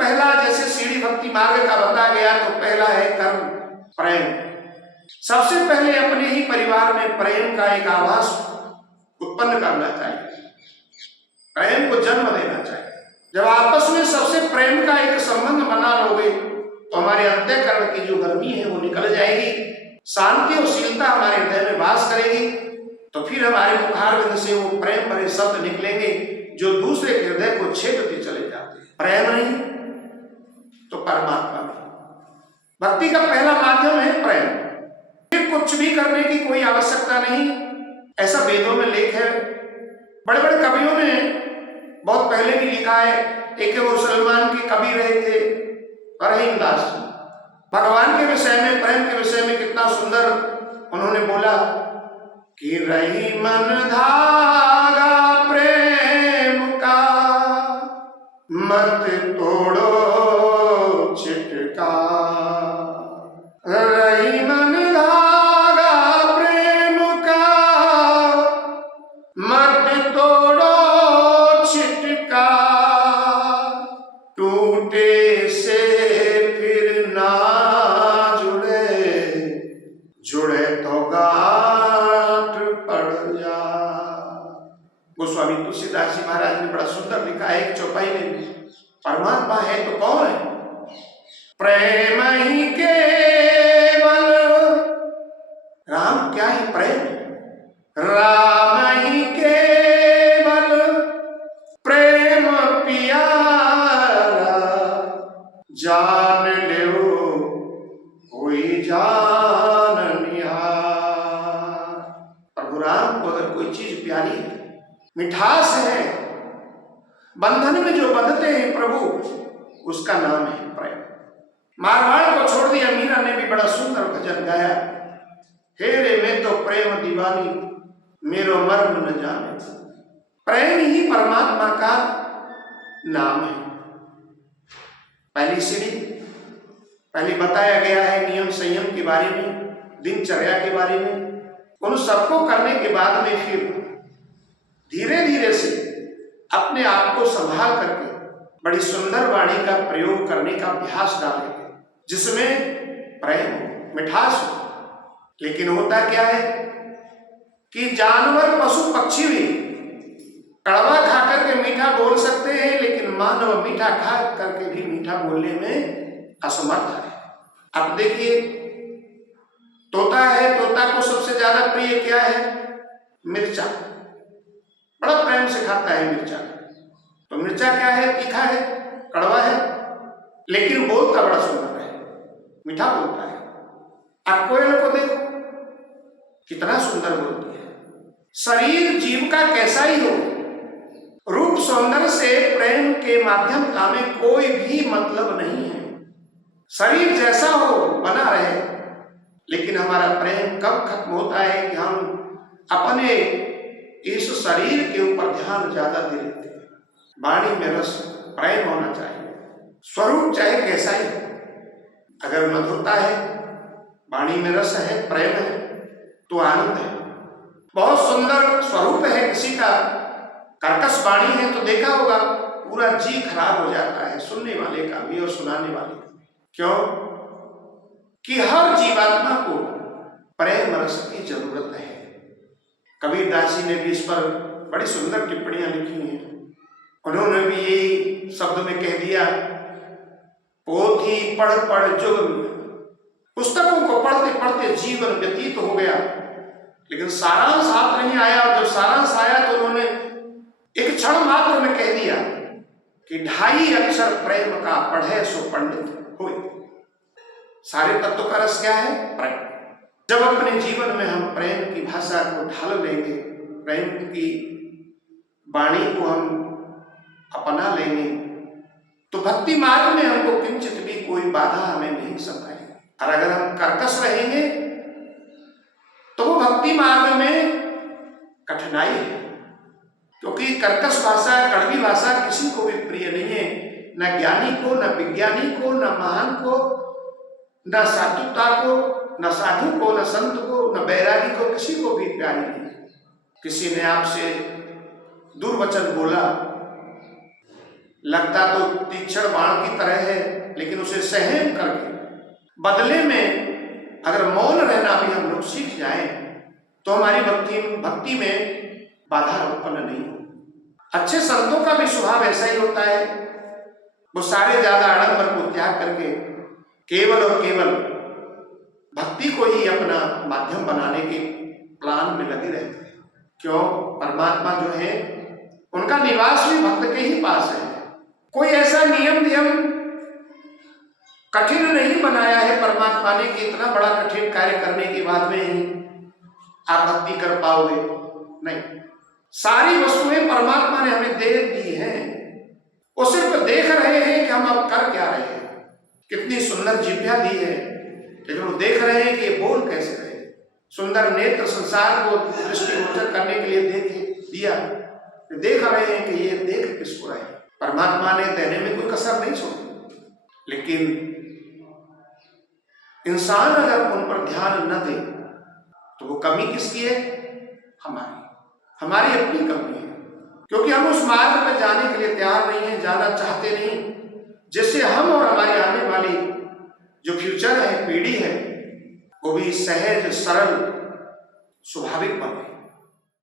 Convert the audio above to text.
पहला जैसे सीढ़ी भक्ति मार्ग का बताया गया तो पहला है कर्म प्रेम। सबसे पहले अपने ही परिवार में प्रेम का एक आभास उत्पन्न करना चाहिए, प्रेम को जन्म देना चाहिए। जब आपस में सबसे प्रेम का एक संबंध बना लोगे तो हमारे अंतःकरण की जो गर्मी है वो निकल जाएगी, शांति और शीलता हमारे हृदय में वास करेगी। तो फिर हमारे मुखारविंद से वो प्रेम भरे शब्द निकलेंगे जो दूसरे के हृदय को छेदते चले जाते हैं। प्रेम नहीं तो परमात्मा नहीं। भक्ति का पहला माध्यम है प्रेम। फिर कुछ भी करने की कोई आवश्यकता नहीं, ऐसा वेदों में लेख है। बड़े बड़े कवियों ने बहुत पहले भी लिखा है। एक मुसलमान के कवि रहे थे रहीमदास, भगवान के विषय में, प्रेम के विषय में कितना सुंदर उन्होंने बोला कि रही मन धागा प्रेम का, मत तोड़ो छिटका। रही मन धागा प्रेम का, मत तोड़ो छिटका। टूटे से फिर ना जुड़े, जुड़े तो गांठ पड़ जा। गोस्वामी तुलसीदास जी महाराज ने बड़ा सुंदर लिखा है एक चौपाई में, परमात्मा है तो कौन है? प्रेम ही केवल, राम क्या है? प्रेम। राम ही केवल प्रेम पियारा, जान ले कोई जान निहार। प्रभु राम को अगर कोई चीज प्यारी है, मिठास है, बंधन में जो बंधते हैं प्रभु, उसका नाम है प्रेम। मारवाड़ को छोड़ दिया, मीरा ने भी बड़ा सुंदर भजन गाया, हे रे मैं तो प्रेम दीवानी, मेरो मर्म न जाने। प्रेम ही परमात्मा का नाम है। पहली सीढ़ी, पहले बताया गया है नियम संयम के बारे में, दिनचर्या के बारे में। उन सबको करने के बाद में फिर धीरे धीरे से अपने आप को संभाल करके बड़ी सुंदर वाणी का प्रयोग करने का अभ्यास डालेंगे, जिसमें प्रेम हो, मिठास हो। लेकिन होता क्या है कि जानवर पशु पक्षी भी कड़वा खा करके मीठा बोल सकते हैं, लेकिन मानव मीठा खा करके भी मीठा बोलने में असमर्थ है। अब देखिए, तोता है, तोता को सबसे ज्यादा प्रिय क्या है? मिर्चा। बड़ा प्रेम से खाता है मिर्चा। तो मिर्चा क्या है? तीखा है, कड़वा है, लेकिन बोलता बड़ा सुंदर है, मीठा बोलता है। अब कोयल को देखो कितना सुंदर बोलती है। शरीर जीव का कैसा ही हो, रूप सौंदर्य से प्रेम के माध्यम का में कोई भी मतलब नहीं है। शरीर जैसा हो बना रहे, लेकिन हमारा प्रेम कब खत्म होता है कि हम अपने इस शरीर के ऊपर ध्यान ज्यादा दे लेते हैं। वाणी में रस, प्रेम होना चाहिए। स्वरूप चाहे कैसा ही, अगर मधुरता है, वाणी में रस है, प्रेम है, तो आनंद है। बहुत सुंदर स्वरूप है किसी का, कर्कश वाणी है तो देखा होगा पूरा जी खराब हो जाता है, सुनने वाले का भी और सुनाने वाले का भी। क्यों? कि हर जीवात्मा को प्रेम रस की जरूरत है। कबीरदास जी ने भी इस पर बड़ी सुंदर टिप्पणियां लिखी हैं। उन्होंने भी यही शब्द में कह दिया, पोथी पढ़ पढ़ जुग। पुस्तकों को पढ़ते पढ़ते जीवन व्यतीत हो गया, लेकिन सारांश हाथ नहीं आया। और जब सारांश आया तो उन्होंने एक क्षण मात्र में कह दिया कि 2.5 अक्षर प्रेम का पढ़े सो पंडित होए। सारे तत्व का रस क्या है? प्रेम। जब अपने जीवन में हम प्रेम की भाषा को ढाल लेंगे, प्रेम की वाणी को हम अपना लेंगे, तो भक्ति मार्ग में हमको किंचित भी कोई बाधा हमें नहीं सताएगी। और अगर हम कर्कश रहेंगे तो वो भक्ति मार्ग में कठिनाई है, क्योंकि कर्कश भाषा, कड़वी भाषा किसी को भी प्रिय नहीं है। न ज्ञानी को, न विज्ञानी को, न महान को, न साधुता को, न साधु को, न संत को, न बैरागी को, किसी को भी प्यारी नहीं है। किसी ने आपसे दुर्वचन बोला लगता तो तीक्ष्ण बाण की तरह है, लेकिन उसे सहन करके बदले में अगर मौन रहना भी हम लोग सीख जाएं तो हमारी भक्ति में बाधा उत्पन्न नहीं हो। अच्छे संतों का भी स्वभाव ऐसा ही होता है। वो सारे ज्यादा आडंबर को त्याग करके केवल और केवल भक्ति को ही अपना माध्यम बनाने के प्लान में लगे रहते हैं। क्यों? परमात्मा जो है उनका निवास भी भक्त के ही पास है। कोई ऐसा नियम कठिन नहीं बनाया है परमात्मा ने कि इतना बड़ा कठिन कार्य करने के बाद में ही आप भक्ति कर पाओगे। नहीं, सारी वस्तुएं परमात्मा ने हमें दे दी हैं। वो सिर्फ देख रहे हैं कि हम अब कर क्या रहे हैं। कितनी सुंदर जिह्वा दी है, लेकिन वो देख रहे हैं कि ये बोल कैसे रहे। सुंदर नेत्र संसार को दृष्टिगोचर करने के लिए दिया, देख रहे हैं कि ये देख किसको रहे। परमात्मा ने देने में कोई कसर नहीं छोड़ी, लेकिन इंसान अगर उन पर ध्यान न दे तो वो कमी किसकी है? हमारी अपनी कमी है, क्योंकि हम उस मार्ग पर जाने के लिए तैयार नहीं है, जाना चाहते नहीं, जिससे हम और हमारी आने वाली जो फ्यूचर है, पीढ़ी है, वो भी सहज सरल स्वाभाविक बने।